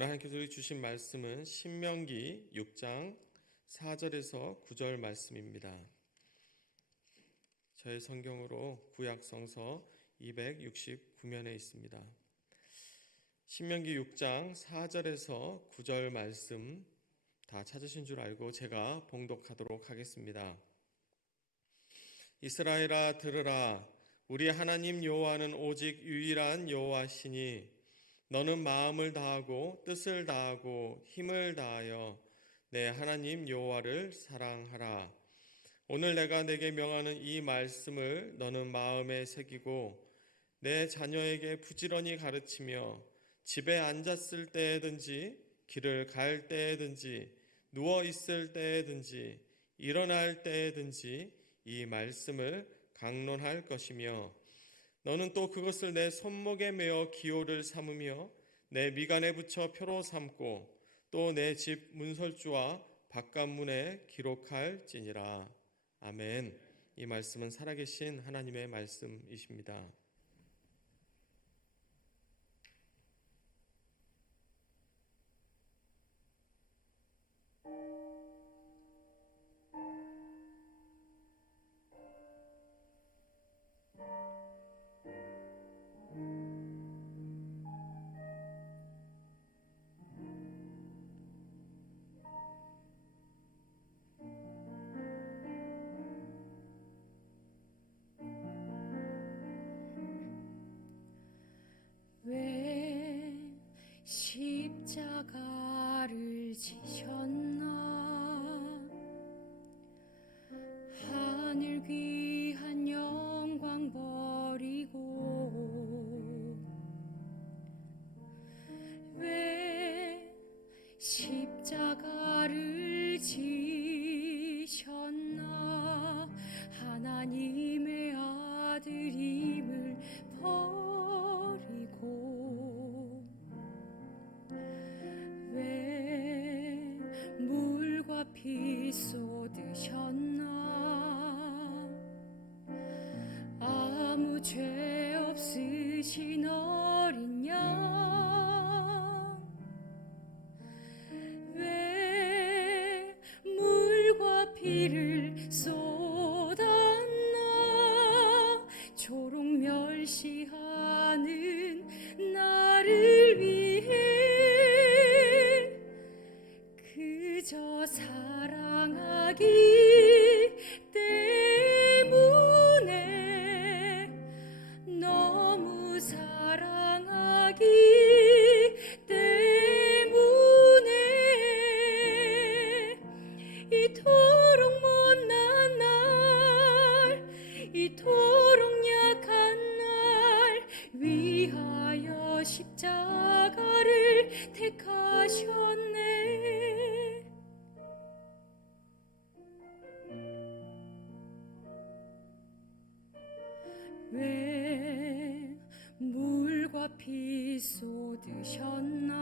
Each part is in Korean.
오늘 하나님께서 주신 말씀은 신명기 6장 4절에서 9절 말씀입니다. 저의 성경으로 구약성서 269면에 있습니다. 신명기 6장 4절에서 9절 말씀 다 찾으신 줄 알고 제가 봉독하도록 하겠습니다. 이스라엘아 들으라. 우리 하나님 여호와는 오직 유일한 여호와시니 너는 마음을 다하고 뜻을 다하고 힘을 다하여 내 하나님 여호와를 사랑하라. 오늘 내가 내게 명하는 이 말씀을 너는 마음에 새기고 내 자녀에게 부지런히 가르치며 집에 앉았을 때든지 길을 갈 때든지 누워 있을 때든지 일어날 때든지 이 말씀을 강론할 것이며 너는 또 그것을 내 손목에 메어 기호를 삼으며 내 미간에 붙여 표로 삼고 또 내 집 문설주와 바깥문에 기록할지니라. 아멘. 이 말씀은 살아계신 하나님의 말씀이십니다. 왜 십자가를 지셨나 하늘 귀한 영광 버리고 왜 십자가를 지셨나 하나님의 아들임을 버리고 왜 물과 피 쏟으셨나 아무 죄 없으신 어린 양 왜 물과 피를 쏟았나 조롱 멸시하는 나를 위해 그저 사랑하기 때문에 너무 사랑하기 때문에 이토록 못난 날 이토록 약한 날 위하여 십자가를 택하셨네. 왜 물과 피 쏟으셨나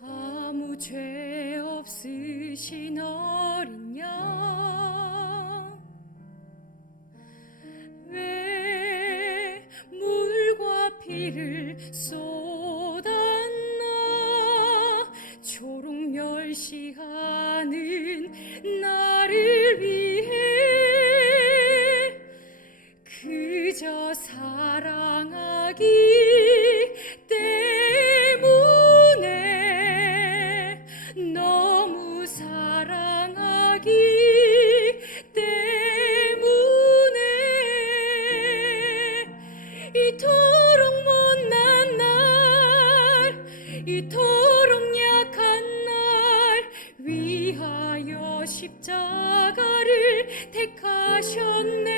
아무 죄 없으신 어린 양 왜 물과 피를 쏟았나 조롱 멸시하는 나를 위해 그저 사랑하기 때문에 너무 사랑하기 때문에 이토록 못난 날 이토록 약한 날 위하여 십자가를 택하셨네.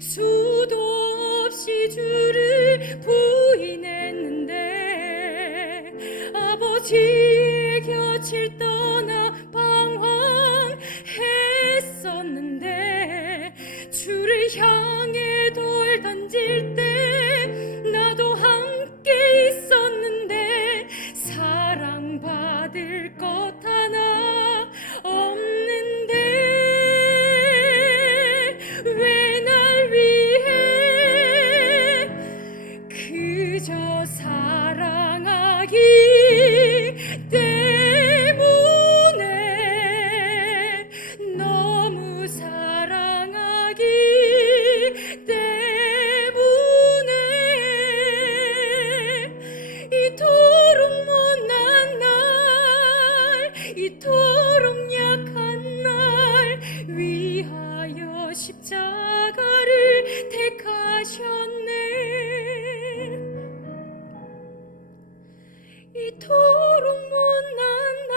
수도 없이 주를 부인했는데 아버지의 곁을 떠나 방황했었는데 주를 향해 돌 던질 때 나도 함께 있었는데 사랑받을 것 하나 없는데 왜 날 위해 그저 사 사랑하기 때문에 너무 사랑하기 때문에 이토록 못난 날 이토록 약한 날 위하여 십자가를 택하셨네. 이토록 못난 날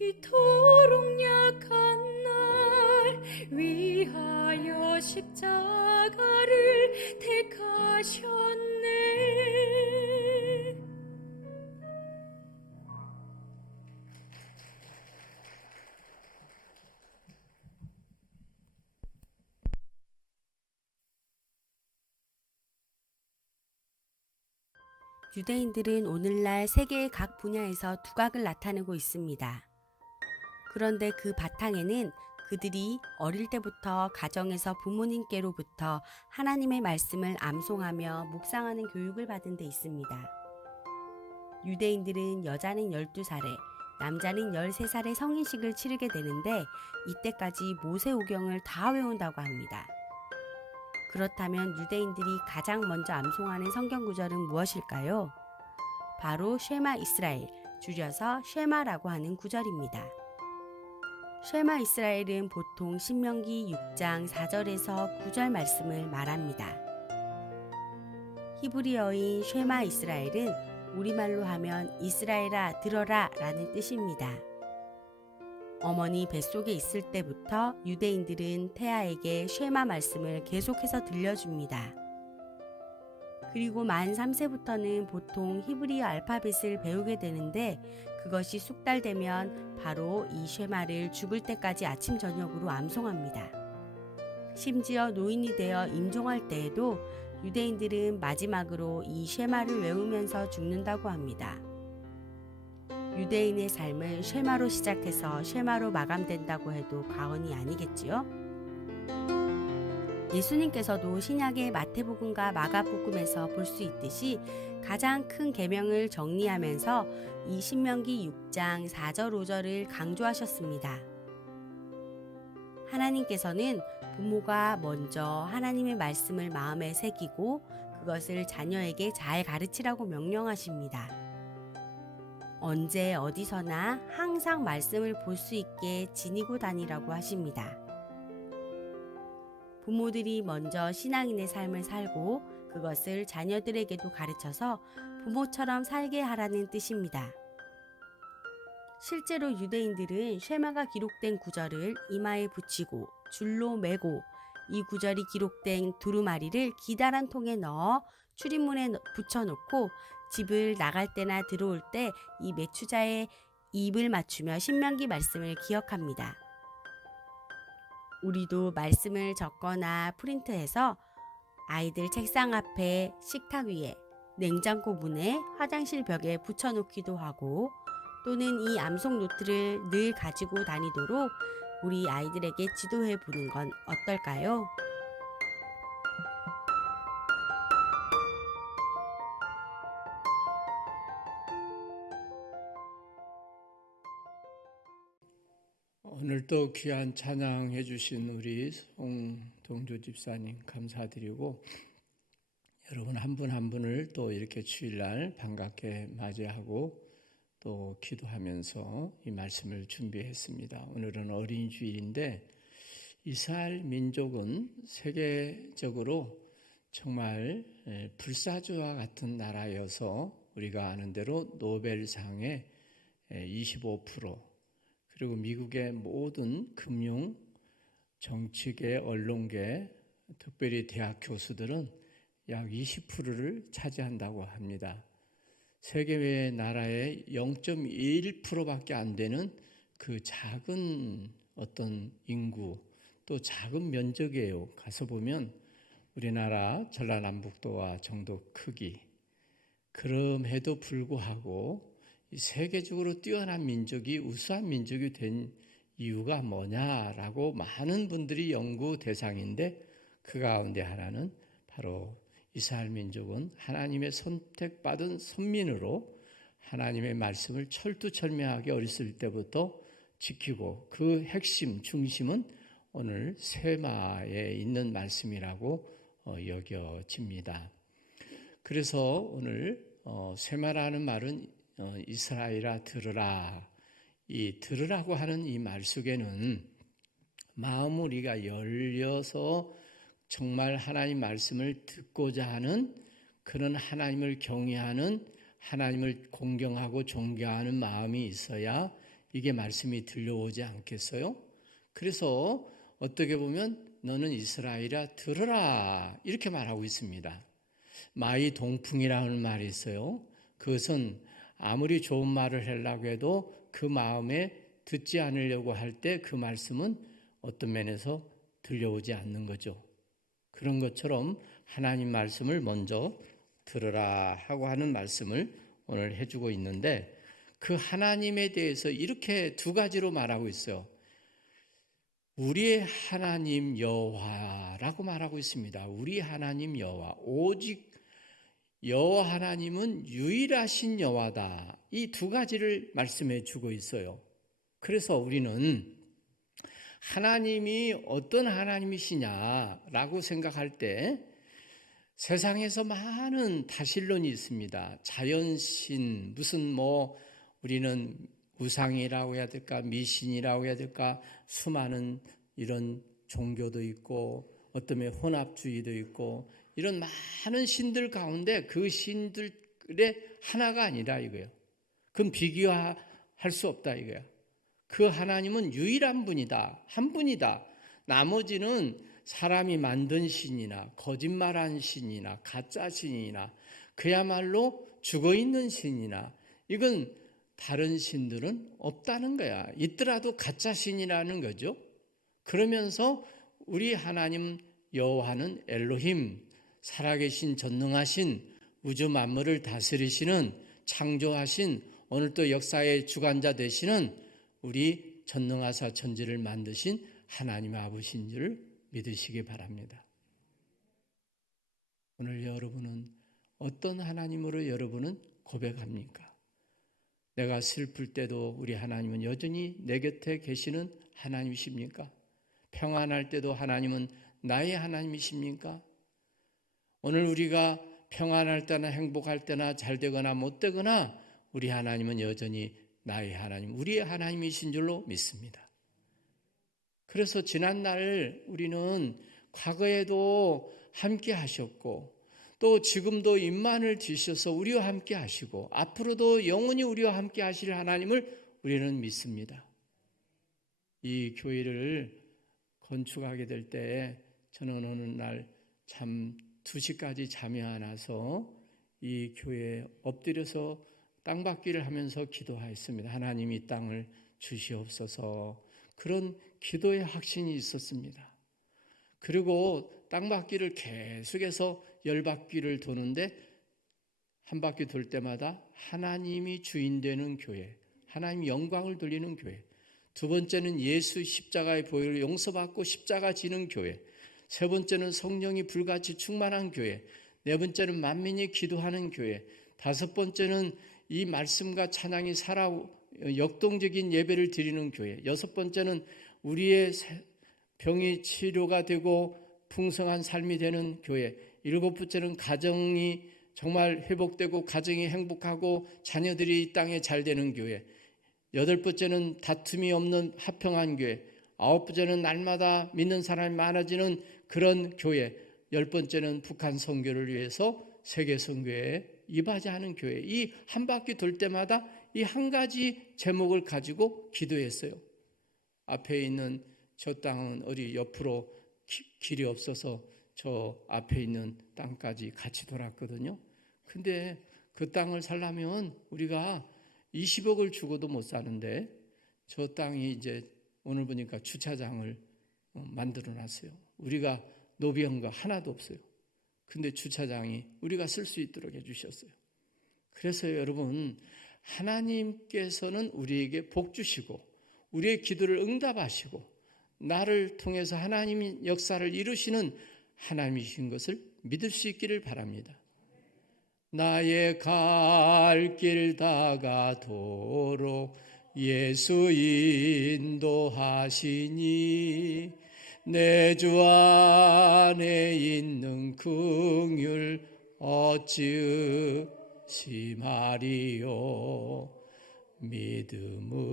이토록 약한 날 위하여 십자가를 택하셨네. 유대인들은 오늘날 세계의 각 분야에서 두각을 나타내고 있습니다. 그런데 그 바탕에는 그들이 어릴 때부터 가정에서 부모님께로부터 하나님의 말씀을 암송하며 묵상하는 교육을 받은 데 있습니다. 유대인들은 여자는 12살에 남자는 13살에 성인식을 치르게 되는데 이때까지 모세오경을 다 외운다고 합니다. 그렇다면 유대인들이 가장 먼저 암송하는 성경 구절은 무엇일까요? 바로 쉐마 이스라엘, 줄여서 쉐마라고 하는 구절입니다. 쉐마 이스라엘은 보통 신명기 6장 4절에서 9절 말씀을 말합니다. 히브리어인 쉐마 이스라엘은 우리말로 하면 이스라엘아 들어라 라는 뜻입니다. 어머니 뱃속에 있을 때부터 유대인들은 태아에게 쉐마 말씀을 계속해서 들려줍니다. 그리고 만 3세부터는 보통 히브리어 알파벳을 배우게 되는데 그것이 숙달되면 바로 이 쉐마를 죽을 때까지 아침 저녁으로 암송합니다. 심지어 노인이 되어 임종할 때에도 유대인들은 마지막으로 이 쉐마를 외우면서 죽는다고 합니다. 유대인의 삶은 쉐마로 시작해서 쉐마로 마감된다고 해도 과언이 아니겠지요? 예수님께서도 신약의 마태복음과 마가복음에서 볼 수 있듯이 가장 큰 계명을 정리하면서 이 신명기 6장 4절 5절을 강조하셨습니다. 하나님께서는 부모가 먼저 하나님의 말씀을 마음에 새기고 그것을 자녀에게 잘 가르치라고 명령하십니다. 언제 어디서나 항상 말씀을 볼 수 있게 지니고 다니라고 하십니다. 부모들이 먼저 신앙인의 삶을 살고 그것을 자녀들에게도 가르쳐서 부모처럼 살게 하라는 뜻입니다. 실제로 유대인들은 쉐마가 기록된 구절을 이마에 붙이고 줄로 매고 이 구절이 기록된 두루마리를 기다란 통에 넣어 출입문에 붙여놓고 집을 나갈 때나 들어올 때 이 매추자의 입을 맞추며 신명기 말씀을 기억합니다. 우리도 말씀을 적거나 프린트해서 아이들 책상 앞에, 식탁 위에, 냉장고 문에, 화장실 벽에 붙여놓기도 하고 또는 이 암송 노트를 늘 가지고 다니도록 우리 아이들에게 지도해 보는 건 어떨까요? 오늘도 귀한 찬양해 주신 우리 송동조 집사님 감사드리고 여러분 한 분 한 분을 또 이렇게 주일날 반갑게 맞이하고 또 기도하면서 이 말씀을 준비했습니다. 오늘은 어린이 주일인데 이스라엘 민족은 세계적으로 정말 불사조와 같은 나라여서 우리가 아는 대로 노벨상의 25% 그리고 미국의 모든 금융, 정치계, 언론계, 특별히 대학 교수들은 약 20%를 차지한다고 합니다. 세계 나라의 0.1%밖에 안 되는 그 작은 어떤 인구, 또 작은 면적이에요. 가서 보면 우리나라 전라남북도와 정도 크기. 그럼에도 불구하고 세계적으로 뛰어난 민족이 우수한 민족이 된 이유가 뭐냐라고 많은 분들이 연구 대상인데 그 가운데 하나는 바로 이스라엘 민족은 하나님의 선택받은 선민으로 하나님의 말씀을 철두철미하게 어렸을 때부터 지키고 그 핵심, 중심은 오늘 세마에 있는 말씀이라고 여겨집니다. 그래서 오늘 세마라는 말은 이스라엘아 들으라. 이 들으라고 하는 이 말 속에는 마음을 우리가 열려서 정말 하나님 말씀을 듣고자 하는 그런 하나님을 경외하는 하나님을 공경하고 존경하는 마음이 있어야 이게 말씀이 들려오지 않겠어요? 그래서 어떻게 보면 너는 이스라엘아 들으라 이렇게 말하고 있습니다. 마이 동풍이라는 말이 있어요. 그것은 아무리 좋은 말을 하려고 해도 그 마음에 듣지 않으려고 할 때 그 말씀은 어떤 면에서 들려오지 않는 거죠. 그런 것처럼 하나님 말씀을 먼저 들으라 하고 하는 말씀을 오늘 해주고 있는데 그 하나님에 대해서 이렇게 두 가지로 말하고 있어요. 우리의 하나님 여호와라고 말하고 있습니다. 우리 하나님 여호와, 오직 여호와 하나님은 유일하신 여호와다. 이 두 가지를 말씀해 주고 있어요. 그래서 우리는 하나님이 어떤 하나님이시냐라고 생각할 때 세상에서 많은 다신론이 있습니다. 자연신, 무슨 우리는 우상이라고 해야 될까, 미신이라고 해야 될까, 수많은 이런 종교도 있고 어떤 면에 혼합주의도 있고 이런 많은 신들 가운데 그 신들의 하나가 아니라 이거예요. 그건 비교할 수 없다 이거야. 그 하나님은 유일한 분이다. 한 분이다. 나머지는 사람이 만든 신이나 거짓말한 신이나 가짜 신이나 그야말로 죽어있는 신이나 이건 다른 신들은 없다는 거야. 있더라도 가짜 신이라는 거죠. 그러면서 우리 하나님 여호와는 엘로힘, 살아계신 전능하신 우주 만물을 다스리시는 창조하신 오늘 또 역사의 주관자 되시는 우리 전능하사 천지를 만드신 하나님 아버지인 줄 믿으시기 바랍니다. 오늘 여러분은 어떤 하나님으로 여러분은 고백합니까? 내가 슬플 때도 우리 하나님은 여전히 내 곁에 계시는 하나님이십니까? 평안할 때도 하나님은 나의 하나님이십니까? 오늘 우리가 평안할 때나 행복할 때나 잘 되거나 못 되거나 우리 하나님은 여전히 나의 하나님, 우리의 하나님이신 줄로 믿습니다. 그래서 지난날 우리는 과거에도 함께 하셨고 또 지금도 임만을 주셔서 우리와 함께 하시고 앞으로도 영원히 우리와 함께 하실 하나님을 우리는 믿습니다. 이 교회를 건축하게 될 때 저는 어느 날 참 2시까지 잠이 안 와서 이 교회에 엎드려서 땅받기를 하면서 기도하였습니다. 하나님 이 땅을 주시옵소서. 그런 기도의 확신이 있었습니다. 그리고 땅받기를 계속해서 10바퀴를 도는데 한 바퀴 돌 때마다 하나님이 주인 되는 교회, 하나님 영광을 돌리는 교회. 두 번째는 예수 십자가의 보혈을 용서받고 십자가 지는 교회. 세 번째는 성령이 불같이 충만한 교회. 네 번째는 만민이 기도하는 교회. 다섯 번째는 이 말씀과 찬양이 살아 역동적인 예배를 드리는 교회. 여섯 번째는 우리의 병이 치료가 되고 풍성한 삶이 되는 교회. 일곱 번째는 가정이 정말 회복되고 가정이 행복하고 자녀들이 이 땅에 잘 되는 교회. 여덟 번째는 다툼이 없는 화평한 교회. 아홉 번째는 날마다 믿는 사람이 많아지는 그런 교회. 열 번째는 북한 선교를 위해서 세계 선교에 이바지하는 교회. 이 한 바퀴 돌 때마다 이 한 가지 제목을 가지고 기도했어요. 앞에 있는 저 땅은 어디 옆으로 길이 없어서 저 앞에 있는 땅까지 같이 돌았거든요. 근데 그 땅을 살려면 우리가 20억을 주고도 못 사는데 저 땅이 이제 오늘 보니까 주차장을 만들어 놨어요. 우리가 노비한 거 하나도 없어요. 근데 주차장이 우리가 쓸 수 있도록 해주셨어요. 그래서 여러분, 하나님께서는 우리에게 복 주시고 우리의 기도를 응답하시고 나를 통해서 하나님의 역사를 이루시는 하나님이신 것을 믿을 수 있기를 바랍니다. 나의 갈 길 다가도록 예수 인도하시니 내 주 안에 있는 긍휼 어찌 말이요. 믿음으로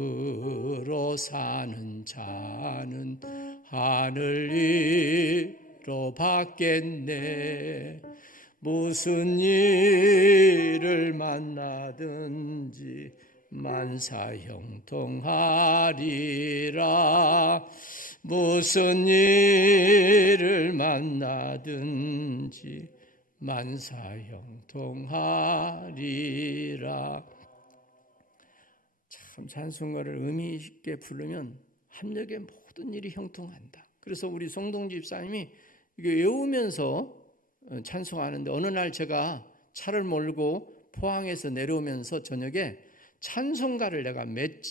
사는 자는 하늘 위로 받겠네. 무슨 일을 만나든지 만사형통하리라. 무슨 일을 만나든지 만사형통하리라. 참 찬송가를 의미 있게 부르면 합력의 모든 일이 형통한다. 그래서 우리 송동 집사님이 이게 외우면서 찬송하는데, 어느 날 제가 차를 몰고 포항에서 내려오면서 저녁에 찬송가를 내가 몇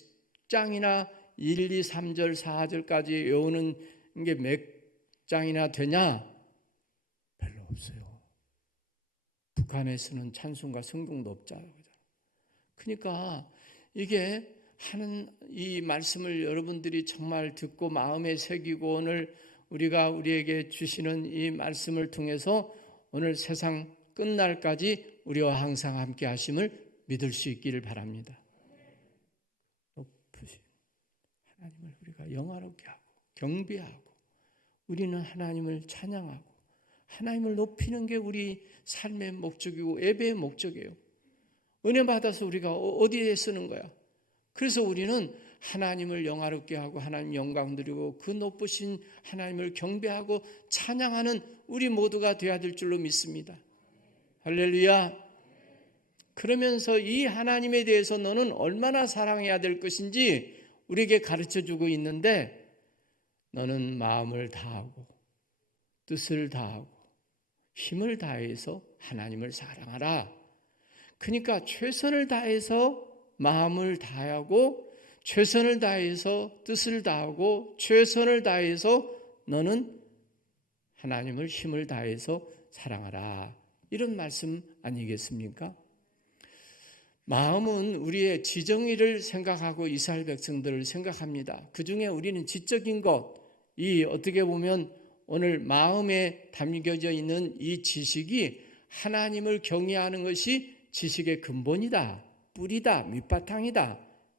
장이나 1, 2, 3절, 4절까지 외우는 게 몇 장이나 되냐? 별로 없어요. 북한에서는 찬송가 성경도 없잖아요. 그러니까 이게 하는 이 말씀을 여러분들이 정말 듣고 마음에 새기고 오늘 우리가 우리에게 주시는 이 말씀을 통해서 오늘 세상 끝날까지 우리와 항상 함께 하심을 믿을 수 있기를 바랍니다. 높으신 하나님을 우리가 영화롭게 하고 경배하고 우리는 하나님을 찬양하고 하나님을 높이는 게 우리 삶의 목적이고 예배의 목적이에요. 은혜 받아서 우리가 어디에 쓰는 거야? 그래서 우리는 하나님을 영화롭게 하고 하나님 영광 드리고 그 높으신 하나님을 경배하고 찬양하는 우리 모두가 되어야 될 줄로 믿습니다. 할렐루야. 그러면서 이 하나님에 대해서 너는 얼마나 사랑해야 될 것인지 우리에게 가르쳐주고 있는데, 너는 마음을 다하고 뜻을 다하고 힘을 다해서 하나님을 사랑하라. 그러니까 최선을 다해서 마음을 다하고 최선을 다해서 뜻을 다하고 최선을 다해서 너는 하나님을 힘을 다해서 사랑하라. 이런 말씀 아니겠습니까? 마음은 우리의 지정의를 생각하고 이스라엘 백성들을 생각합니다. 그 중에 우리는 지적인 것, 이 어떻게 보면 오늘 마음에 담겨져 있는 이 지식이 하나님을 경외하는 것이 지식의 근본이다, 뿌리다, 밑바탕이다,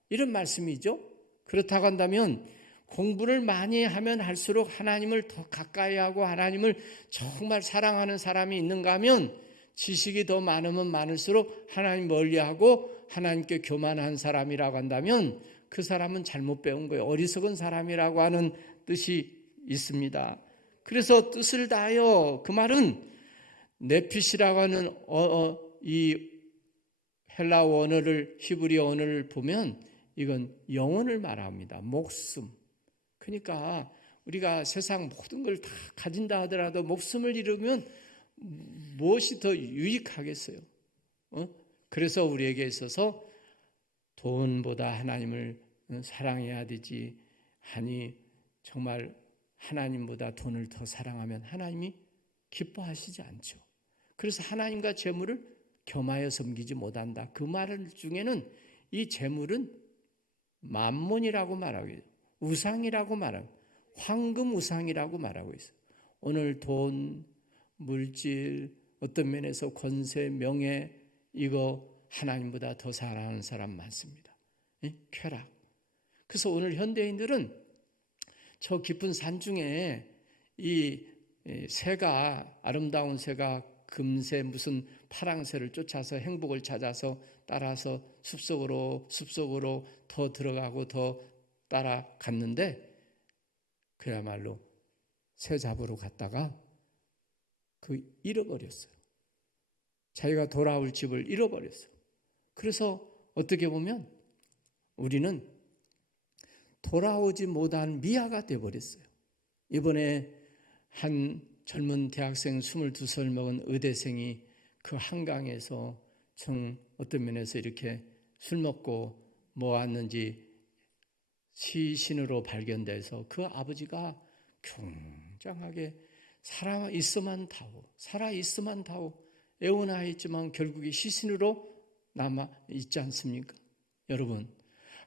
이런 말씀이죠. 그렇다고 한다면 공부를 많이 하면 할수록 하나님을 더 가까이 하고 하나님을 정말 사랑하는 사람이 있는가 하면, 지식이 더 많으면 많을수록 하나님 멀리하고 하나님께 교만한 사람이라고 한다면 그 사람은 잘못 배운 거예요. 어리석은 사람이라고 하는 뜻이 있습니다. 그래서 뜻을 다하여, 그 말은 네핏이라고 하는 이 헬라 언어를, 히브리 언어를 보면 이건 영혼을 말합니다. 목숨. 그러니까 우리가 세상 모든 걸 다 가진다 하더라도 목숨을 잃으면 무엇이 더 유익하겠어요? 그래서 우리에게 있어서 돈보다 하나님을 사랑해야 되지 하니, 정말 하나님보다 돈을 더 사랑하면 하나님이 기뻐하시지 않죠. 그래서 하나님과 재물을 겸하여 섬기지 못한다. 그 말 중에는 이 재물은 만몬이라고 말하고 있어요. 우상이라고 말하고, 황금 우상이라고 말하고 있어요. 오늘 돈, 물질, 어떤 면에서 권세, 명예, 이거 하나님보다 더 사랑하는 사람 많습니다. 쾌락. 그래서 오늘 현대인들은 저 깊은 산 중에 이 새가, 아름다운 새가 금새 무슨 파랑새를 쫓아서 행복을 찾아서 따라서 숲속으로 더 들어가고 더 따라갔는데, 그야말로 새 잡으러 갔다가 잃어버렸어요. 자기가 돌아올 집을 잃어버렸어요. 그래서 어떻게 보면 우리는 돌아오지 못한 미아가 되어버렸어요. 이번에 한 젊은 대학생 22살 먹은 의대생이 그 한강에서 어떤 면에서 이렇게 술 먹고 모았는지 시신으로 발견돼서 그 아버지가 굉장하게 살아 있어만 다오, 살아 있어만 다오. 애원하였지만 결국에 시신으로 남아 있지 않습니까? 여러분,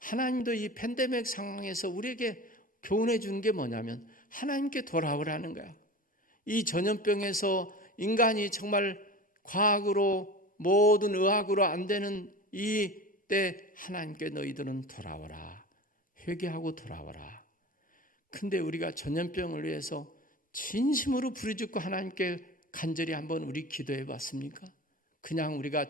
하나님도 이 팬데믹 상황에서 우리에게 교훈해 주는 게 뭐냐면 하나님께 돌아오라는 거야. 이 전염병에서 인간이 정말 과학으로 모든 의학으로 안 되는 이 때 하나님께 너희들은 돌아오라. 회개하고 돌아오라. 근데 우리가 전염병을 위해서 진심으로 부르짖고 하나님께 간절히 한번 우리 기도해 봤습니까? 그냥 우리가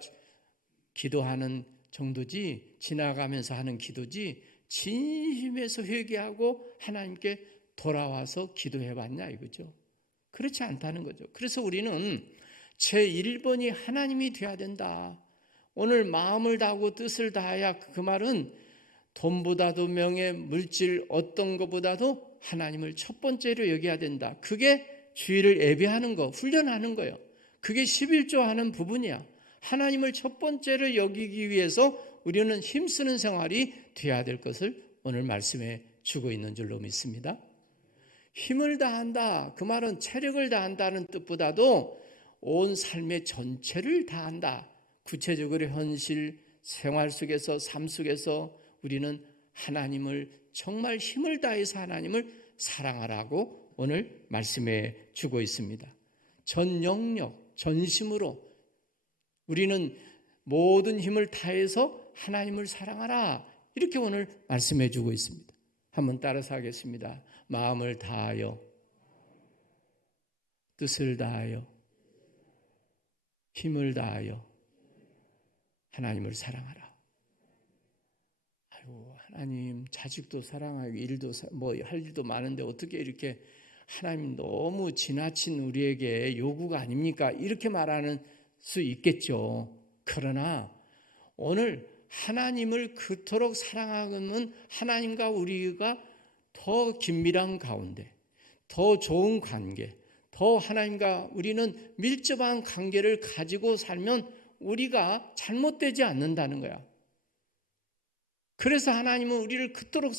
기도하는 정도지, 지나가면서 하는 기도지, 진심에서 회개하고 하나님께 돌아와서 기도해 봤냐 이거죠. 그렇지 않다는 거죠. 그래서 우리는 제1번이 하나님이 돼야 된다. 오늘 마음을 다하고 뜻을 다해야, 그 말은 돈보다도 명예, 물질 어떤 것보다도 하나님을 첫 번째로 여겨야 된다. 그게 주의를 예배하는 거, 훈련하는 거예요. 그게 11조 하는 부분이야. 하나님을 첫 번째로 여기기 위해서 우리는 힘쓰는 생활이 돼야 될 것을 오늘 말씀에 주고 있는 줄로 믿습니다. 힘을 다한다. 그 말은 체력을 다한다는 뜻보다도 온 삶의 전체를 다한다. 구체적으로 현실 생활 속에서, 삶 속에서 우리는 하나님을 정말 힘을 다해서 하나님을 사랑하라고 오늘 말씀해 주고 있습니다. 전 영역, 전심으로 우리는 모든 힘을 다해서 하나님을 사랑하라. 이렇게 오늘 말씀해 주고 있습니다. 한번 따라서 하겠습니다. 마음을 다하여, 뜻을 다하여, 힘을 다하여 하나님을 사랑하라. 아이고, 하나님 자식도 사랑하고 일도 뭐 할 일도 많은데 어떻게 이렇게 하나님 너무 지나친 우리에게 요구가 아닙니까? 이렇게 말하는 수 있겠죠. 그러나 오늘 하나님을 그토록 사랑하는 하나님과 우리가 더 긴밀한 가운데, 더 좋은 관계, 더 하나님과 우리는 밀접한 관계를 가지고 살면 우리가 잘못되지 않는다는 거야. 그래서 하나님은 우리를 그토록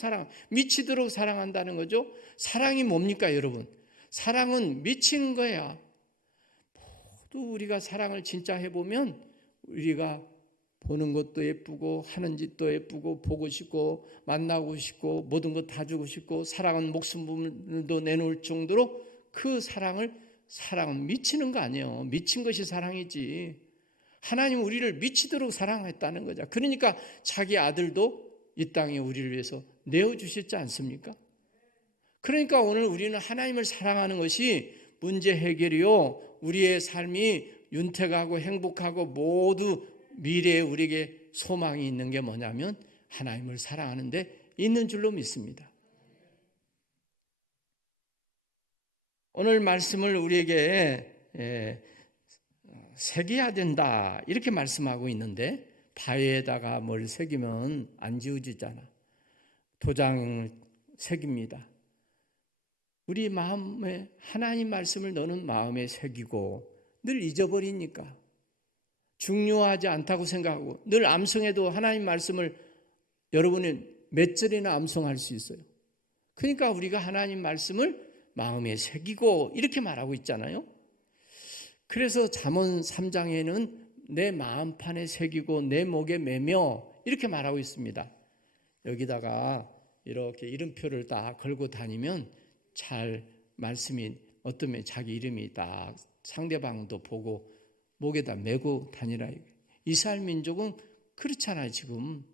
미치도록 사랑한다는 거죠. 사랑이 뭡니까, 여러분? 사랑은 미치는 거야. 모두 우리가 사랑을 진짜 해보면 우리가 보는 것도 예쁘고 하는 짓도 예쁘고 보고 싶고 만나고 싶고 모든 것 다 주고 싶고 사랑은 목숨도 내놓을 정도로 그 사랑은 미치는 거 아니에요. 미친 것이 사랑이지. 하나님은 우리를 미치도록 사랑했다는 거죠. 그러니까 자기 아들도 이 땅에 우리를 위해서 내어주셨지 않습니까? 그러니까 오늘 우리는 하나님을 사랑하는 것이 문제 해결이요, 우리의 삶이 윤택하고 행복하고 모두 미래에 우리에게 소망이 있는 게 뭐냐면 하나님을 사랑하는 데 있는 줄로 믿습니다. 오늘 말씀을 우리에게 새겨야 된다 이렇게 말씀하고 있는데, 바위에다가 뭘 새기면 안 지워지잖아. 도장을 새깁니다. 우리 마음에 하나님 말씀을 너는 마음에 새기고 늘 잊어버리니까 중요하지 않다고 생각하고, 늘 암송해도 하나님 말씀을 여러분은 몇 절이나 암송할 수 있어요. 그러니까 우리가 하나님 말씀을 마음에 새기고 이렇게 말하고 있잖아요. 그래서 잠언 3장에는 내 마음판에 새기고 내 목에 매며 이렇게 말하고 있습니다. 여기다가 이렇게 이름표를 딱 걸고 다니면 잘 말씀이 어떠면 자기 이름이 딱 상대방도 보고 목에다 메고 다니라. 이스라엘 민족은 그렇잖아요. 지금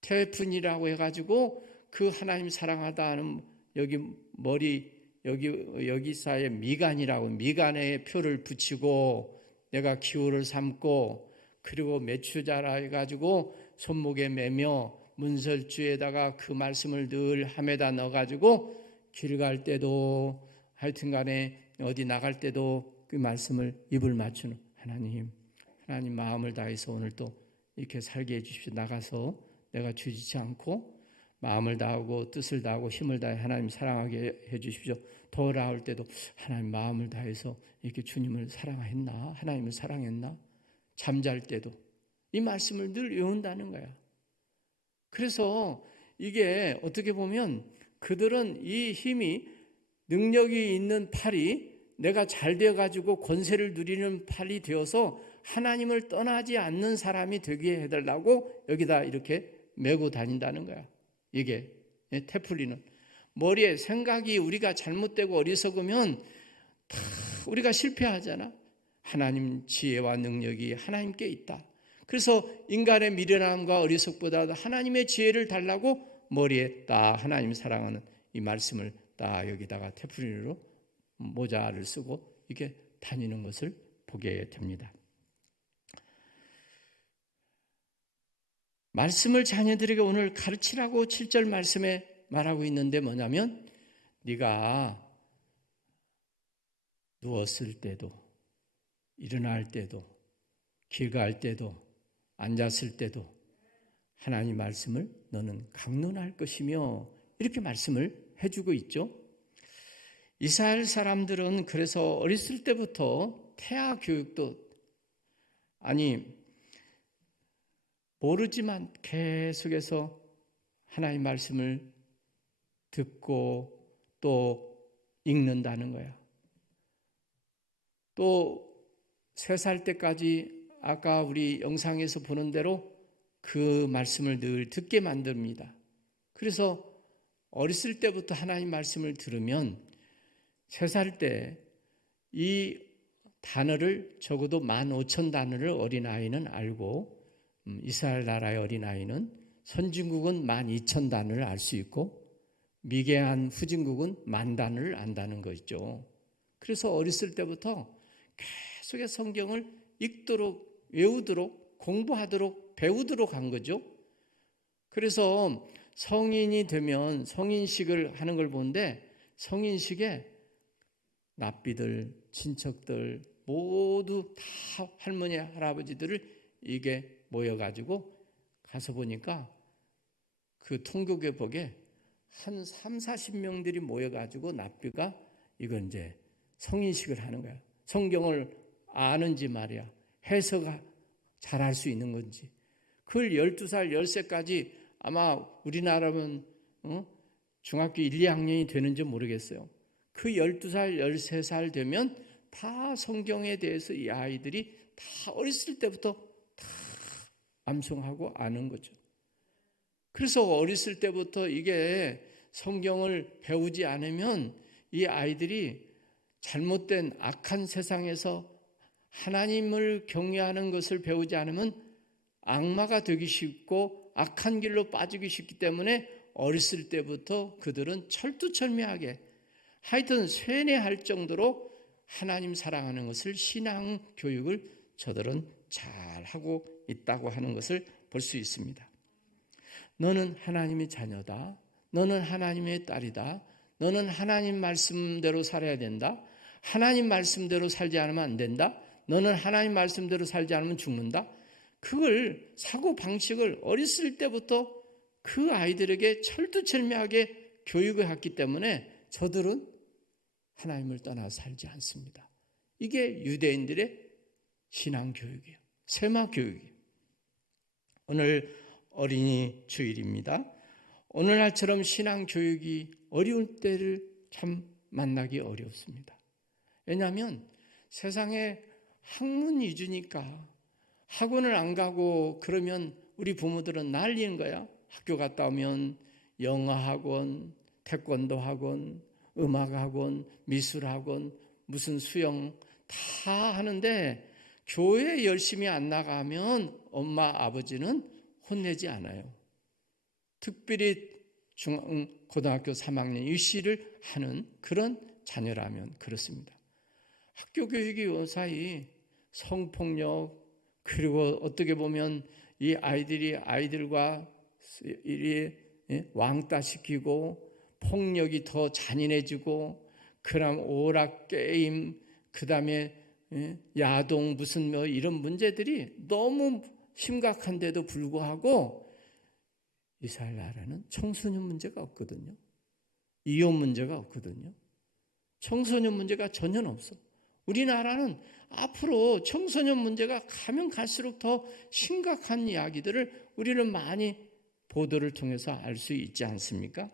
테푼이라고 해가지고 그 하나님 사랑하다 하는 여기 머리 여기 사이에 미간이라고, 미간에 표를 붙이고 내가 기호를 삼고, 그리고 매추자라 해가지고 손목에 매며 문설주에다가 그 말씀을 늘 함에다 넣어가지고 길 갈 때도 하여튼 간에 어디 나갈 때도 그 말씀을 입을 맞추는 하나님 마음을 다해서 오늘 또 이렇게 살게 해주십시오. 나가서 내가 주지치 않고 마음을 다하고 뜻을 다하고 힘을 다해 하나님 사랑하게 해주십시오. 돌아올 때도 하나님 마음을 다해서 이렇게 주님을 사랑했나, 하나님을 사랑했나. 잠잘 때도 이 말씀을 늘 외운다는 거야. 그래서 이게 어떻게 보면 그들은 이 힘이 능력이 있는 팔이 내가 잘 되어가지고 권세를 누리는 팔이 되어서 하나님을 떠나지 않는 사람이 되게 해달라고 여기다 이렇게 메고 다닌다는 거야. 이게 테플리는 머리에 생각이 우리가 잘못되고 어리석으면 다 우리가 실패하잖아. 하나님 지혜와 능력이 하나님께 있다. 그래서 인간의 미련함과 어리석보다 하나님의 지혜를 달라고 머리에 딱 하나님 사랑하는 이 말씀을 딱 여기다가 테플린으로 모자를 쓰고 이렇게 다니는 것을 보게 됩니다. 말씀을 자녀들에게 오늘 가르치라고 7절 말씀에 말하고 있는데 뭐냐면 네가 누웠을 때도 일어날 때도 길 갈 때도 앉았을 때도 하나님 말씀을 너는 강론할 것이며 이렇게 말씀을 해주고 있죠. 이스라엘 사람들은 그래서 어렸을 때부터 태아 교육도 모르지만 계속해서 하나님 말씀을 듣고 또 읽는다는 거야. 또 3살 때까지 아까 우리 영상에서 보는 대로 그 말씀을 늘 듣게 만듭니다. 그래서 어렸을 때부터 하나님 말씀을 들으면 3살 때 이 단어를 적어도 15,000단어를 어린아이는 알고 이스라엘 나라의 어린아이는 선진국은 12,000단어를 알 수 있고 미개한 후진국은 10,000단어를 안다는 거죠. 그래서 어렸을 때부터 계속해서 성경을 읽도록 외우도록 공부하도록 배우도록 한 거죠. 그래서 성인이 되면 성인식을 하는 걸 보는데 성인식에 납비들, 친척들 모두 다 할머니, 할아버지들을 이게 모여가지고 가서 보니까 그 통곡의 한 30-40명들이 모여가지고 납비가 이건 이제 성인식을 하는 거야. 성경을 아는지 말이야. 해석 잘할 수 있는 건지. 그걸 12살, 13까지 아마 우리나라면 중학교 1, 2학년이 되는지 모르겠어요. 그 12살, 13살 되면 다 성경에 대해서 이 아이들이 다 어렸을 때부터 다 암송하고 아는 거죠. 그래서 어렸을 때부터 이게 성경을 배우지 않으면 이 아이들이 잘못된 악한 세상에서 하나님을 경외하는 것을 배우지 않으면 악마가 되기 쉽고 악한 길로 빠지기 쉽기 때문에 어렸을 때부터 그들은 철두철미하게 하여튼 쇠뇌할 정도로 하나님 사랑하는 것을 신앙 교육을 저들은 잘 하고 있다고 하는 것을 볼 수 있습니다. 너는 하나님의 자녀다. 너는 하나님의 딸이다. 너는 하나님 말씀대로 살아야 된다. 하나님 말씀대로 살지 않으면 안 된다. 너는 하나님 말씀대로 살지 않으면 죽는다. 그걸 사고방식을 어렸을 때부터 그 아이들에게 철두철미하게 교육을 했기 때문에 저들은 하나님을 떠나 살지 않습니다. 이게 유대인들의 신앙교육이에요. 세마교육이에요. 오늘 어린이 주일입니다. 오늘날처럼 신앙교육이 어려울 때를 참 만나기 어렵습니다. 왜냐하면 세상에 학문 위주니까 학원을 안 가고 그러면 우리 부모들은 난리인 거야. 학교 갔다 오면 영어학원, 태권도 학원, 음악학원, 미술학원, 무슨 수영 다 하는데 교회 열심히 안 나가면 엄마 아버지는 혼내지 않아요. 특별히 고등학교 3학년 유시를 하는 그런 자녀라면 그렇습니다. 학교 교육이 요사이 성폭력 그리고 어떻게 보면 이 아이들과 왕따시키고 폭력이 더 잔인해지고 그다음 오락 게임 그다음에 야동 무슨 이런 문제들이 너무 심각한데도 불구하고 이스라엘 나라는 청소년 문제가 없거든요. 이혼 문제가 없거든요. 청소년 문제가 전혀 없어. 우리나라는 앞으로 청소년 문제가 가면 갈수록 더 심각한 이야기들을 우리는 많이 보도를 통해서 알 수 있지 않습니까?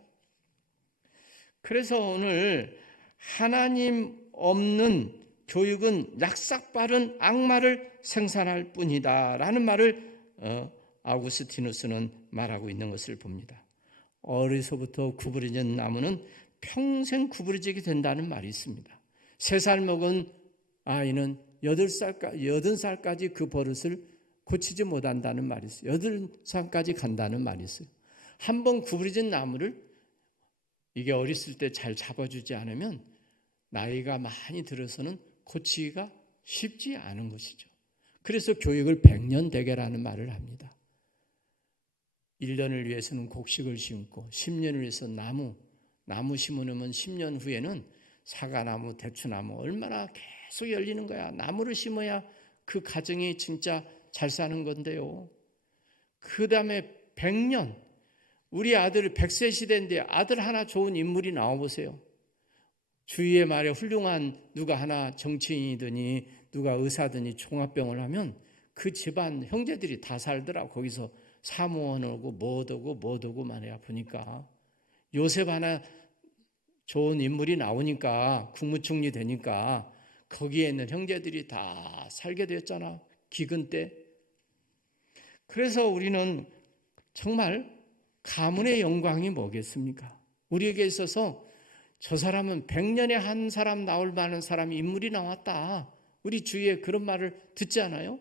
그래서 오늘 하나님 없는 교육은 약삭빠른 악마를 생산할 뿐이다 라는 말을 아우구스티누스는 말하고 있는 것을 봅니다. 어려서부터 구부러진 나무는 평생 구부러지게 된다는 말이 있습니다. 3살 먹은 아이는 80살까지 그 버릇을 고치지 못한다는 말이 있어요. 8살까지 간다는 말이 있어요. 한번 구부러진 나무를 이게 어렸을 때 잘 잡아주지 않으면 나이가 많이 들어서는 고치기가 쉽지 않은 것이죠. 그래서 교육을 100년 대계라는 말을 합니다. 1년을 위해서는 곡식을 심고 10년을 위해서 나무 심으면 10년 후에는 사과나무, 대추나무 얼마나 계속 열리는 거야. 나무를 심어야 그 가정이 진짜 잘 사는 건데요. 그 다음에 100년, 우리 아들 100세 시대인데 아들 하나 좋은 인물이 나와보세요. 주위에 말에 훌륭한 누가 하나 정치인이더니 누가 의사더니 종합병을 하면 그 집안 형제들이 다 살더라고. 거기서 사무원 오고 뭐더고 말이야. 보니까 요셉 하나 좋은 인물이 나오니까 국무총리 되니까 거기에 있는 형제들이 다 살게 되었잖아. 기근 때. 그래서 우리는 정말 가문의 영광이 뭐겠습니까? 우리에게 있어서 저 사람은 100년에 한 사람 나올 만한 사람이 인물이 나왔다. 우리 주위에 그런 말을 듣지 않아요?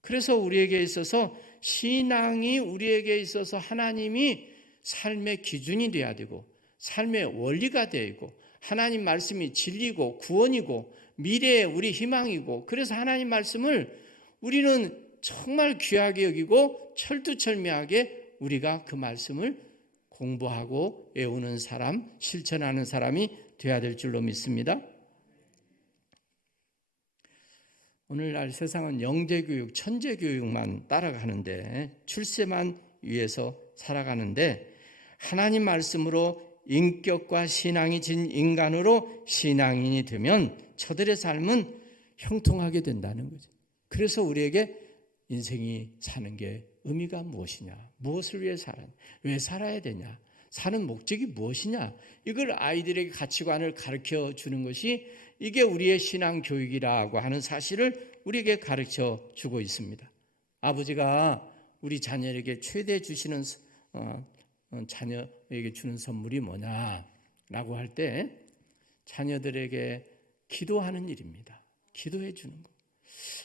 그래서 우리에게 있어서 신앙이 우리에게 있어서 하나님이 삶의 기준이 돼야 되고 삶의 원리가 되고 하나님 말씀이 진리고 구원이고 미래의 우리 희망이고 그래서 하나님 말씀을 우리는 정말 귀하게 여기고 철두철미하게 우리가 그 말씀을 공부하고 외우는 사람, 실천하는 사람이 되어야 될 줄로 믿습니다. 오늘날 세상은 영재교육, 천재교육만 따라가는데 출세만 위해서 살아가는데 하나님 말씀으로 인격과 신앙이 진 인간으로 신앙인이 되면 저들의 삶은 형통하게 된다는 거죠. 그래서 우리에게 인생이 사는 게 의미가 무엇이냐? 무엇을 위해 살아? 왜 살아야 되냐? 사는 목적이 무엇이냐? 이걸 아이들에게 가치관을 가르쳐 주는 것이 이게 우리의 신앙 교육이라고 하는 사실을 우리에게 가르쳐 주고 있습니다. 아버지가 우리 자녀에게 최대 주시는 자녀에게 주는 선물이 뭐냐라고 할 때 자녀들에게 기도하는 일입니다. 기도해 주는 거.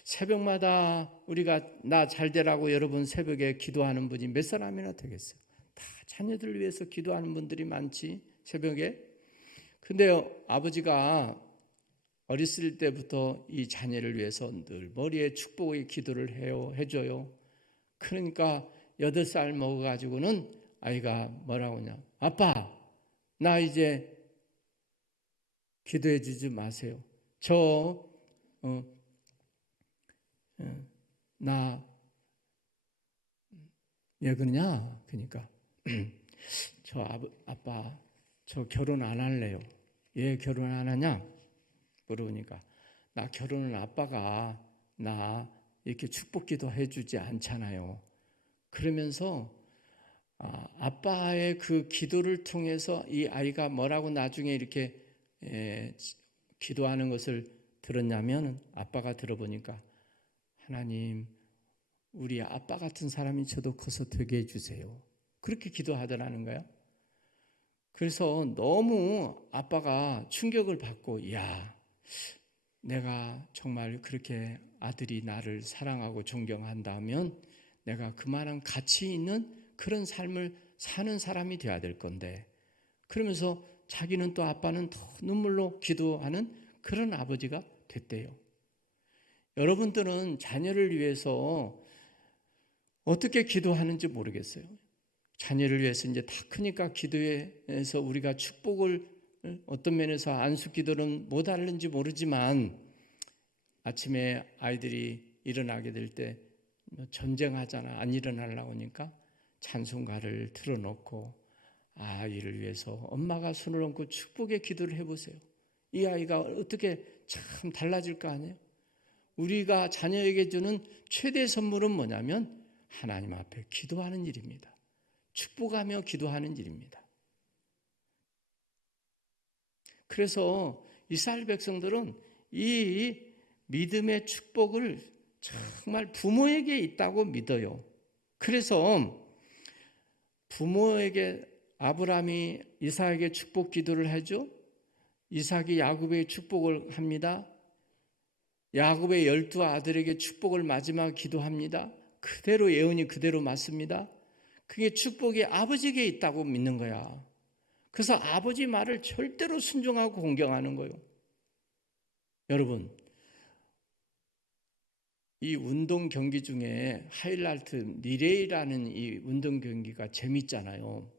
새벽마다 우리가 나 잘 되라고 여러분 새벽에 기도하는 분이 몇 사람이나 되겠어요? 다 자녀들을 위해서 기도하는 분들이 많지 새벽에. 근데 아버지가 어렸을 때부터 이 자녀를 위해서 늘 머리에 축복의 기도를 해줘요. 그러니까 8살 먹어가지고는 아이가 뭐라고 하냐? 아빠, 나 이제 기도해 주지 마세요. 나 왜 그러냐? 그러니까 아빠 저 결혼 안 할래요. 왜 결혼 안 하냐? 물어보니까 나 결혼은 아빠가 나 이렇게 축복기도 해주지 않잖아요. 그러면서 아빠의 그 기도를 통해서 이 아이가 뭐라고 나중에 이렇게 기도하는 것을 들었냐면 아빠가 들어보니까 하나님 우리 아빠 같은 사람이 저도 커서 되게 해주세요. 그렇게 기도하더라는 거야. 그래서 너무 아빠가 충격을 받고 야 내가 정말 그렇게 아들이 나를 사랑하고 존경한다면 내가 그만한 가치 있는 그런 삶을 사는 사람이 되어야 될 건데 그러면서 자기는 또 아빠는 더 눈물로 기도하는 그런 아버지가 됐대요. 여러분들은 자녀를 위해서 어떻게 기도하는지 모르겠어요. 자녀를 위해서 이제 다 크니까 기도해서 우리가 축복을 어떤 면에서 안수 기도는 못 하는지 모르지만 아침에 아이들이 일어나게 될 때 전쟁하잖아. 안 일어나려고 하니까 찬송가를 틀어놓고 아이를 위해서 엄마가 손을 얹고 축복의 기도를 해보세요. 이 아이가 어떻게 참 달라질 거 아니에요. 우리가 자녀에게 주는 최대 선물은 뭐냐면 하나님 앞에 기도하는 일입니다. 축복하며 기도하는 일입니다. 그래서 이스라엘 백성들은 이 믿음의 축복을 정말 부모에게 있다고 믿어요. 그래서 부모에게 아브라함이 이삭에게 축복 기도를 하죠. 이삭이 야곱에게 축복을 합니다. 야곱의 12 아들에게 축복을 마지막 기도합니다. 그대로 예언이 그대로 맞습니다. 그게 축복이 아버지에게 있다고 믿는 거야. 그래서 아버지 말을 절대로 순종하고 공경하는 거예요. 여러분, 이 운동 경기 중에 하이라이트 리레이라는 이 운동 경기가 재밌잖아요.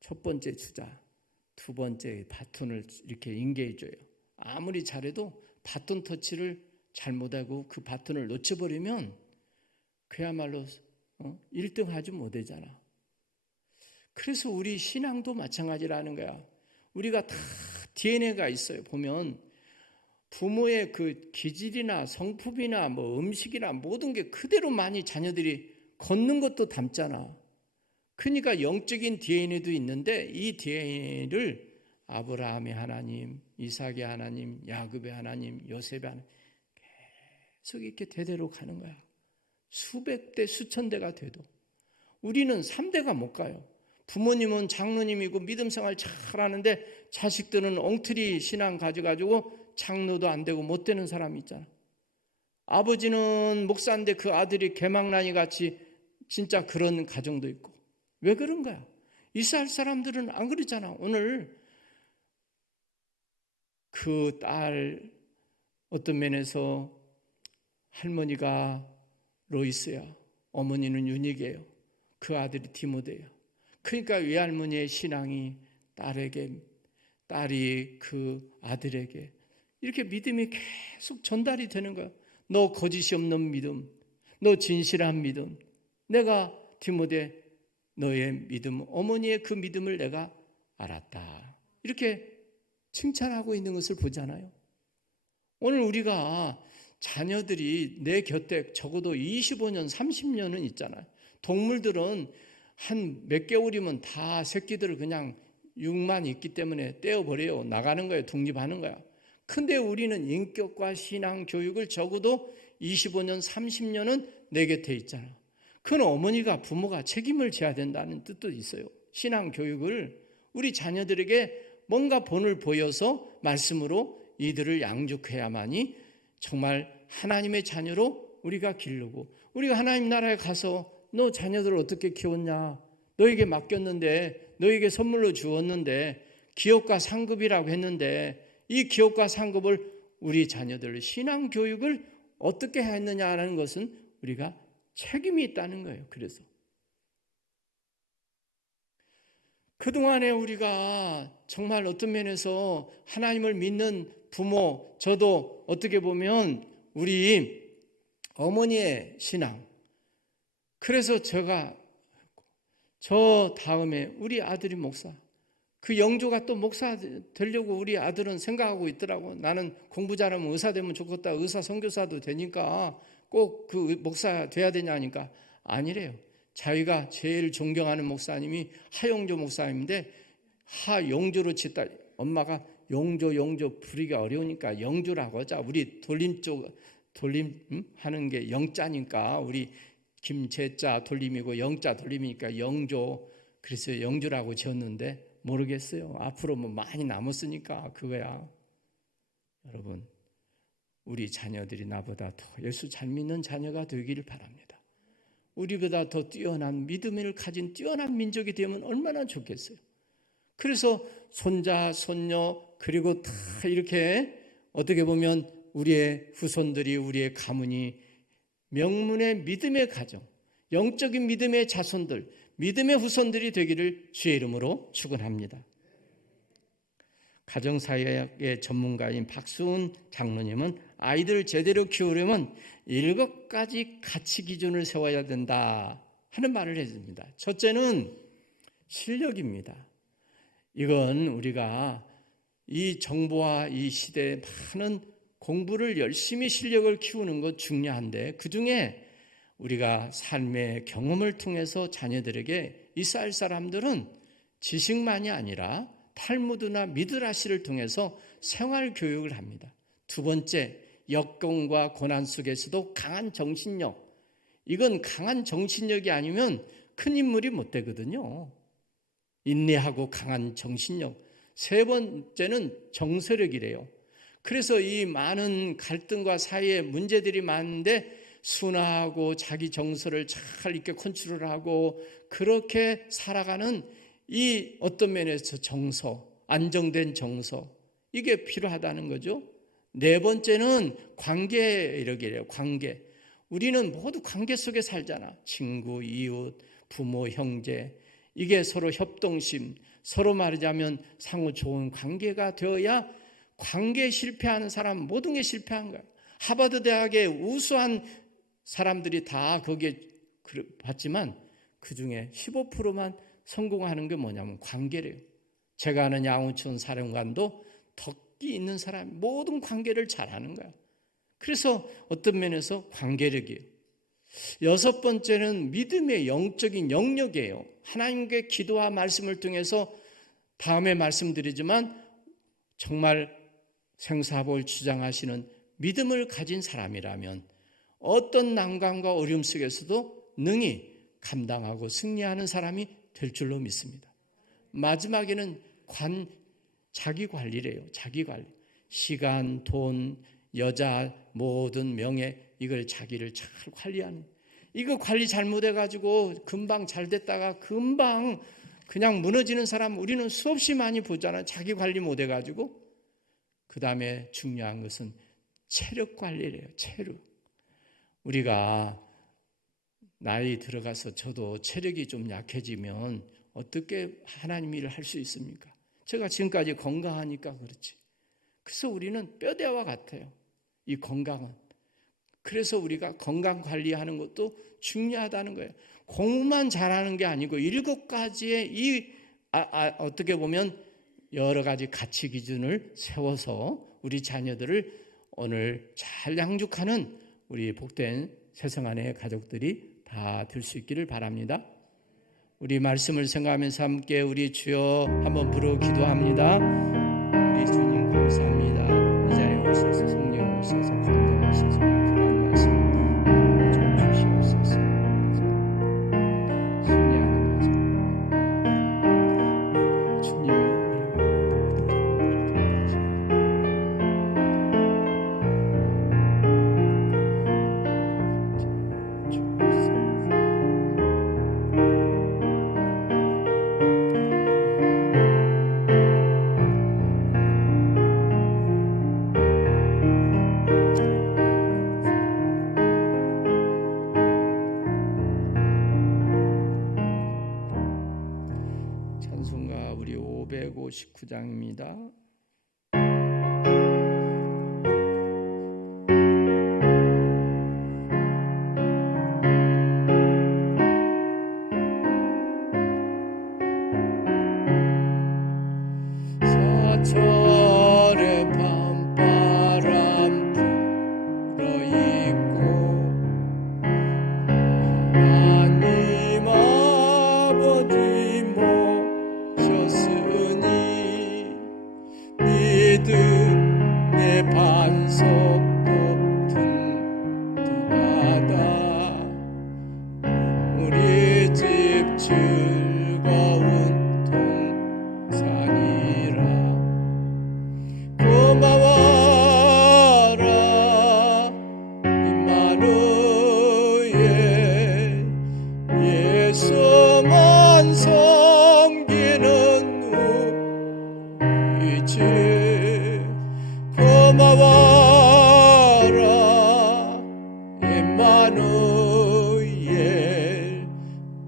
첫 번째 주자, 두 번째 바톤을 이렇게 인계해줘요. 아무리 잘해도 바톤 터치를 잘못하고 그 바톤을 놓쳐버리면 그야말로 1등 하지 못하잖아. 그래서 우리 신앙도 마찬가지라는 거야. 우리가 다 DNA가 있어요. 보면 부모의 그 기질이나 성품이나 뭐 음식이나 모든 게 그대로 많이 자녀들이 걷는 것도 닮잖아. 그러니까 영적인 DNA도 있는데 이 DNA를 아브라함의 하나님, 이삭의 하나님, 야곱의 하나님, 요셉의 하나님 계속 이렇게 대대로 가는 거야. 수백 대, 수천 대가 돼도. 우리는 3대가 못 가요. 부모님은 장로님이고 믿음 생활 잘하는데 자식들은 엉터리 신앙 가져가지고 장로도 안 되고 못 되는 사람이 있잖아. 아버지는 목사인데 그 아들이 개망나니 같이 진짜 그런 가정도 있고. 왜 그런 거야? 이스라엘 사람들은 안 그러잖아. 오늘 그 딸 어떤 면에서 할머니가 로이스야. 어머니는 유닉이에요. 그 아들이 디모데예요. 그러니까 외할머니의 신앙이 딸에게, 딸이 그 아들에게 이렇게 믿음이 계속 전달이 되는 거야. 너 거짓이 없는 믿음, 너 진실한 믿음, 내가 디모데 너의 믿음, 어머니의 그 믿음을 내가 알았다. 이렇게 칭찬하고 있는 것을 보잖아요. 오늘 우리가 자녀들이 내 곁에 적어도 25년, 30년은 있잖아요. 동물들은 한 몇 개월이면 다 새끼들을 그냥 육만 있기 때문에 떼어버려요. 나가는 거예요. 독립하는 거야. 근데 우리는 인격과 신앙 교육을 적어도 25년, 30년은 내 곁에 있잖아. 그건 어머니가, 부모가 책임을 져야 된다는 뜻도 있어요. 신앙 교육을 우리 자녀들에게 뭔가 본을 보여서 말씀으로 이들을 양육해야만이 정말 하나님의 자녀로 우리가 기르고, 우리가 하나님 나라에 가서 너 자녀들을 어떻게 키웠냐? 너에게 맡겼는데, 너에게 선물로 주었는데, 기업가 상급이라고 했는데 이 기업가 상급을 우리 자녀들 신앙 교육을 어떻게 했느냐라는 것은 우리가 책임이 있다는 거예요. 그래서 그동안에 우리가 정말 어떤 면에서 하나님을 믿는 부모, 저도 어떻게 보면 우리 어머니의 신앙, 그래서 저 다음에 우리 아들이 목사, 그 영조가 또 목사 되려고 우리 아들은 생각하고 있더라고. 나는 공부 잘하면 의사 되면 좋겠다. 의사 선교사도 되니까 꼭 그 목사 돼야 되냐니까 아니래요. 자기가 제일 존경하는 목사님이 하용조 목사님인데 하용조로 짓다 엄마가 용조 부르기가 어려우니까 영조라고 하자. 우리 하는 게 영자니까 우리 김제자 돌림이고 영자 돌림이니까 영조. 그래서 영조라고 지었는데 모르겠어요. 앞으로 뭐 많이 남았으니까 그거야. 여러분, 우리 자녀들이 나보다 더 예수 잘 믿는 자녀가 되기를 바랍니다. 우리보다 더 뛰어난 믿음을 가진 뛰어난 민족이 되면 얼마나 좋겠어요. 그래서 손자, 손녀, 그리고 다 이렇게 어떻게 보면 우리의 후손들이, 우리의 가문이 명문의 믿음의 가정, 영적인 믿음의 자손들, 믿음의 후손들이 되기를 주의 이름으로 축원합니다. 가정사역의 전문가인 박수은 장로님은 아이들을 제대로 키우려면 7가지 가치 기준을 세워야 된다 하는 말을 해줍니다. 첫째는 실력입니다. 이건 우리가 이 정보와 이 시대에 많은 공부를 열심히 실력을 키우는 것 중요한데, 그중에 우리가 삶의 경험을 통해서 자녀들에게 이스라엘 사람들은 지식만이 아니라 탈무드나 미드라시를 통해서 생활 교육을 합니다. 두 번째, 역경과 고난 속에서도 강한 정신력. 이건 강한 정신력이 아니면 큰 인물이 못 되거든요. 인내하고 강한 정신력. 세 번째는 정서력이래요. 그래서 이 많은 갈등과 사이에 문제들이 많은데 순화하고 자기 정서를 잘 이렇게 컨트롤하고 그렇게 살아가는 이 어떤 면에서 정서, 안정된 정서, 이게 필요하다는 거죠. 네 번째는 관계력이래요. 관계. 우리는 모두 관계 속에 살잖아. 친구, 이웃, 부모, 형제. 이게 서로 협동심, 서로 말하자면 상호 좋은 관계가 되어야 관계에 실패하는 사람 모든 게 실패한 거야. 하버드 대학의 우수한 사람들이 다 거기에 봤지만 그중에 15%만 성공하는 게 뭐냐면 관계래요. 제가 아는 양우춘 사령관도 덕이 있는 사람, 모든 관계를 잘하는 거야. 그래서 어떤 면에서 관계력이에요. 여섯 번째는 믿음의 영적인 영역이에요. 하나님께 기도와 말씀을 통해서 다음에 말씀드리지만 정말 생사복을 주장하시는 믿음을 가진 사람이라면 어떤 난관과 어려움 속에서도 능히 감당하고 승리하는 사람이 될 줄로 믿습니다. 마지막에는 자기 관리래요. 자기 관리. 시간, 돈, 여자, 모든 명예, 이걸 자기를 잘 관리하는. 이거 관리 잘못해가지고 금방 잘 됐다가 금방 그냥 무너지는 사람 우리는 수없이 많이 보잖아요. 자기 관리 못해가지고. 그 다음에 중요한 것은 체력 관리래요. 체력. 우리가 나이 들어가서 저도 체력이 좀 약해지면 어떻게 하나님 일을 할 수 있습니까? 제가 지금까지 건강하니까 그렇지. 그래서 우리는 뼈대와 같아요. 이 건강은. 그래서 우리가 건강 관리하는 것도 중요하다는 거예요. 공부만 잘하는 게 아니고 7가지의 어떻게 보면 여러 가지 가치 기준을 세워서 우리 자녀들을 오늘 잘 양육하는 우리 복된 세상 안의 가족들이 다 될 수 있기를 바랍니다. 우리 말씀을 생각하면서 함께 우리 주여 한번 부르고 기도합니다. 우리 주님 감사합니다. 이 자리에 오셔서 성령 오셔서 감동하셔서 그런 말씀 좀 주시옵소서. 승리하는 가정 주님 찬송가 우리 559장입니다. 사철의 밤바람 불어있고 하나님 아버지 모셨으니 믿음의 반석도 든든하다. 우리 집 즐거운 동산이라 고마워라 임마누엘 예수만 섬기는 우리 집 고마워라 임마누엘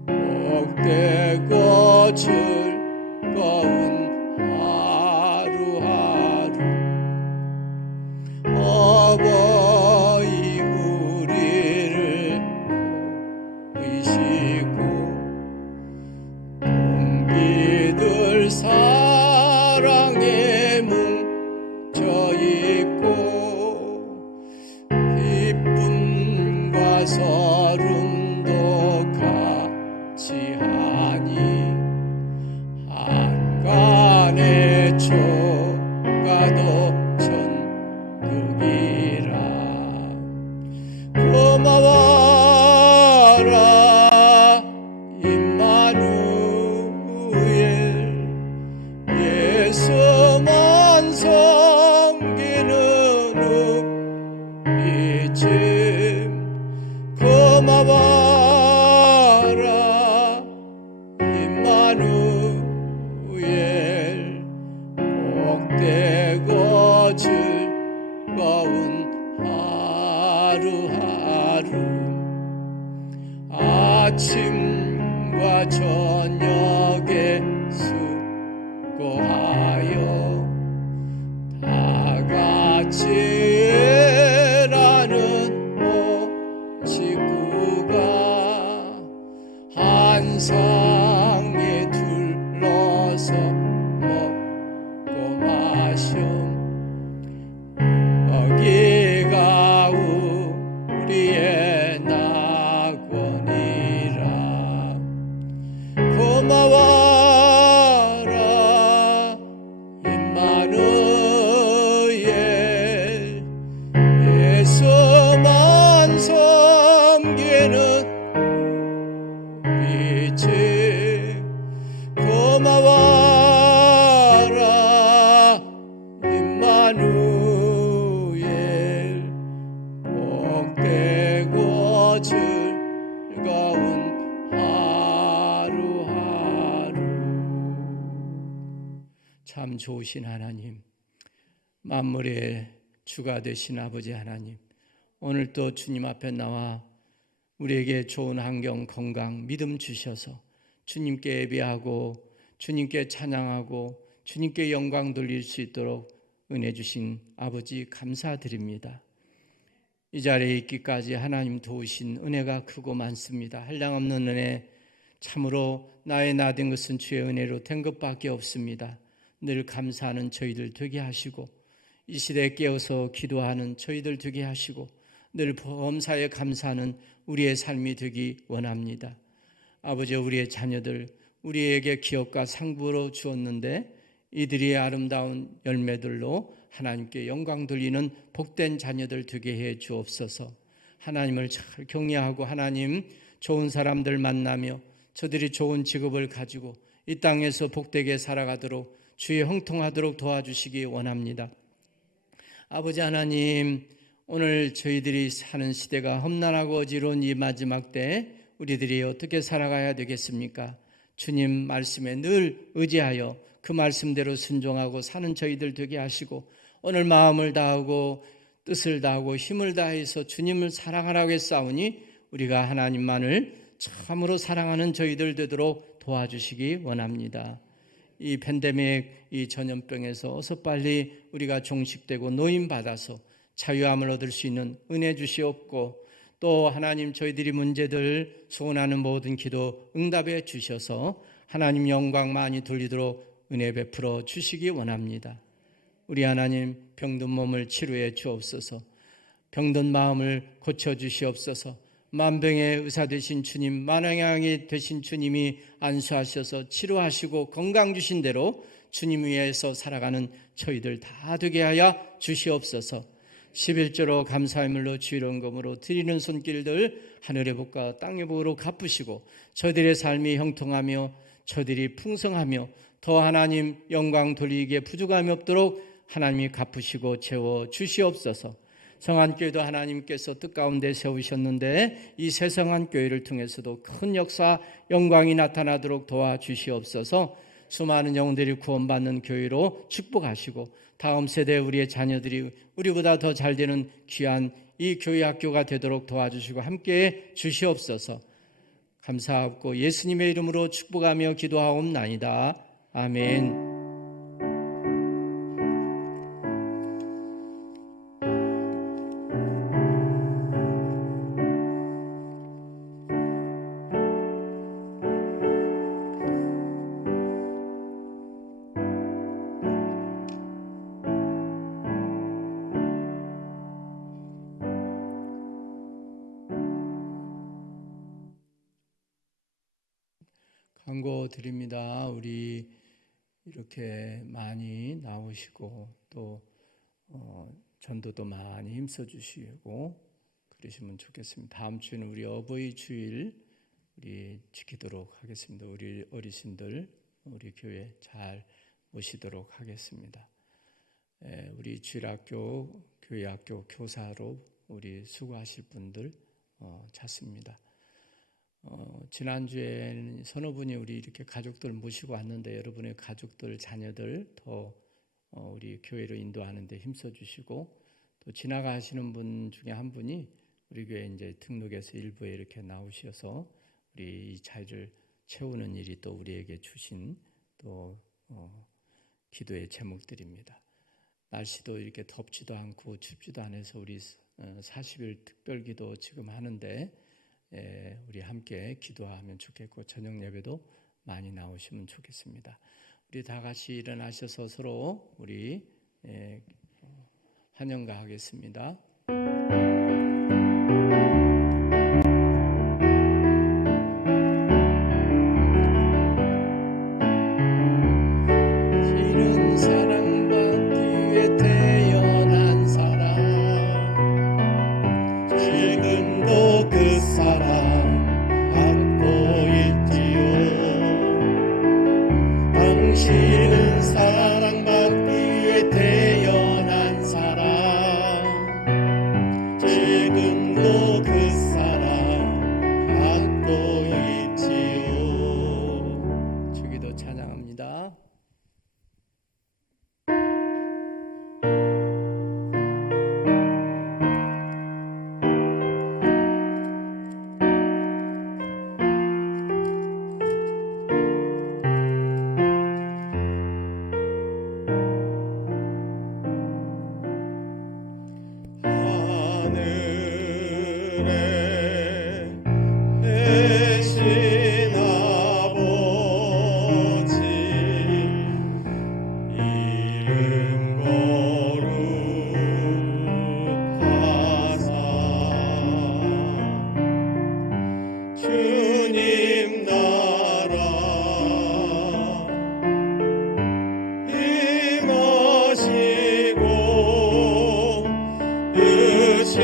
복되고 즐거운 하루하루 어버이 우리를 의시고 동기들 사랑에 뭉쳐있고 기쁨과 서름도 같이 하니 한간에 아침과 저녁에 수고하여 다 같이 일하는 온 식구가 한 상에 둘러서 먹고 마셔 여기가 우리의 낙원이라 고마워라 임마누엘 예수만 섬기는 우리 집 고마워라 임마누엘 복되고 즐거운 하루하루. 참 좋으신 하나님, 만물의 주가 되신 아버지 하나님, 오늘 또 주님 앞에 나와 우리에게 좋은 환경, 건강, 믿음 주셔서 주님께 예배하고 주님께 찬양하고 주님께 영광 돌릴 수 있도록 은혜 주신 아버지 감사드립니다. 이 자리에 있기까지 하나님 도우신 은혜가 크고 많습니다. 한량없는 은혜, 참으로 나의 나 된 것은 주의 은혜로 된 것밖에 없습니다. 늘 감사하는 저희들 되게 하시고 이 시대에 깨어서 기도하는 저희들 되게 하시고 늘 범사에 감사하는 우리의 삶이 되기 원합니다. 아버지, 우리의 자녀들 우리에게 기업과 상부로 주었는데 이들이 아름다운 열매들로 하나님께 영광 돌리는 복된 자녀들 되게 해 주옵소서. 하나님을 잘 경외하고 하나님 좋은 사람들 만나며 저들이 좋은 직업을 가지고 이 땅에서 복되게 살아가도록 주의 형통하도록 도와주시기 원합니다. 아버지 하나님, 오늘 저희들이 사는 시대가 험난하고 어지러운 이 마지막 때에 우리들이 어떻게 살아가야 되겠습니까? 주님 말씀에 늘 의지하여 그 말씀대로 순종하고 사는 저희들 되게 하시고 오늘 마음을 다하고 뜻을 다하고 힘을 다해서 주님을 사랑하라고 했사오니 우리가 하나님만을 참으로 사랑하는 저희들 되도록 도와주시기 원합니다. 이 팬데믹, 이 전염병에서 어서 빨리 우리가 종식되고 노임받아서 자유함을 얻을 수 있는 은혜 주시옵고 또 하나님 저희들이 문제들 소원하는 모든 기도 응답해 주셔서 하나님 영광 많이 돌리도록 은혜 베풀어 주시기 원합니다. 우리 하나님 병든 몸을 치료해 주옵소서. 병든 마음을 고쳐 주시옵소서. 만병의 의사 되신 주님, 만왕의 되신 주님이 안수하셔서 치료하시고 건강 주신 대로 주님 위에서 살아가는 저희들 다 되게 하여 주시옵소서. 11조로 감사의 물로 주의로운 검으로 드리는 손길들 하늘의 복과 땅의 복으로 갚으시고 저들의 삶이 형통하며 저들이 풍성하며 더 하나님 영광 돌리기에 부족함이 없도록 하나님이 갚으시고 채워 주시옵소서. 성안교회도 하나님께서 뜻가운데 세우셨는데 이 새성안교회를 통해서도 큰 역사 영광이 나타나도록 도와주시옵소서. 수많은 영혼들이 구원받는 교회로 축복하시고 다음 세대 우리의 자녀들이 우리보다 더 잘되는 귀한 이 교회 학교가 되도록 도와주시고 함께해 주시옵소서. 감사하고 예수님의 이름으로 축복하며 기도하옵나이다. 아멘. 광고 드립니다. 우리 이렇게 많이 나오시고 또 전도도 많이 힘써 주시고 그러시면 좋겠습니다. 다음 주에는 우리 어버이 주일 우리 지키도록 하겠습니다. 우리 어르신들 우리 교회 잘 모시도록 하겠습니다. 우리 주일학교 교회학교 교사로 우리 수고하실 분들 찾습니다. 지난주에는 서너 분이 우리 이렇게 가족들 모시고 왔는데 여러분의 가족들, 자녀들 더 우리 교회로 인도하는 데 힘써 주시고 또 지나가시는 분 중에 한 분이 우리 교회 이제 등록해서 일부에 이렇게 나오셔서 우리 이 자리를 채우는 일이 또 우리에게 주신 또 기도의 제목들입니다. 날씨도 이렇게 덥지도 않고 춥지도 않아서 우리 40일 특별기도 지금 하는데 우리 함께 기도하면 좋겠고 저녁 예배도 많이 나오시면 좋겠습니다. 우리 다 같이 일어나셔서 서로 우리 환영가 하겠습니다. 지는 사랑받기 위해 태어난 사람, 지금도 그 사랑 받고 있지요. 당신은 사랑받기 위해 태어난 사람, 지금도 그 사랑 받고 있지요. 주기도 찬양합니다. 하늘에 계신 아버지 이름 거룩하사 주님 나라 임하시고 뜻이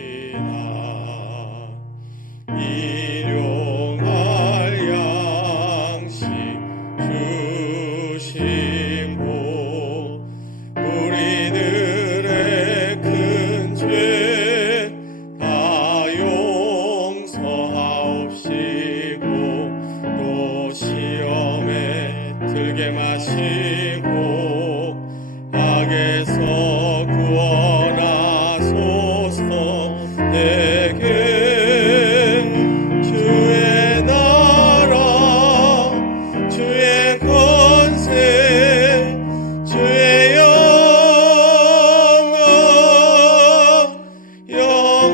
이루어지나 일용할 양식 주시고 우리들의 큰 죄 다 용서하옵시고 또 시험에 들게 마시고 악에서 구원하소서. 내게 주의 나라 주의 권세 주의 영광 영원히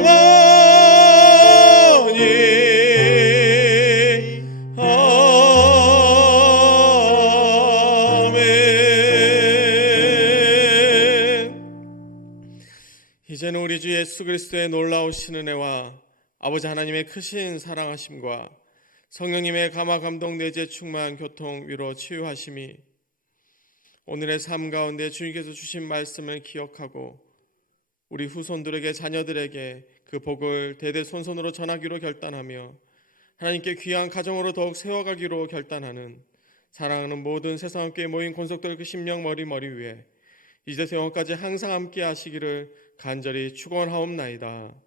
이제는 우리 주 예수 그리스도의 놀라우신 은혜와 아버지 하나님의 크신 사랑하심과 성령님의 감화 감동 내재 충만한 교통 위로 치유하심이 오늘의 삶 가운데 주님께서 주신 말씀을 기억하고 우리 후손들에게 자녀들에게 그 복을 대대손손으로 전하기로 결단하며 하나님께 귀한 가정으로 더욱 세워가기로 결단하는 사랑하는 모든 세상 함께 모인 권속들 그 심령 머리 위에 이제서 영원까지 항상 함께 하시기를 간절히 축원하옵나이다.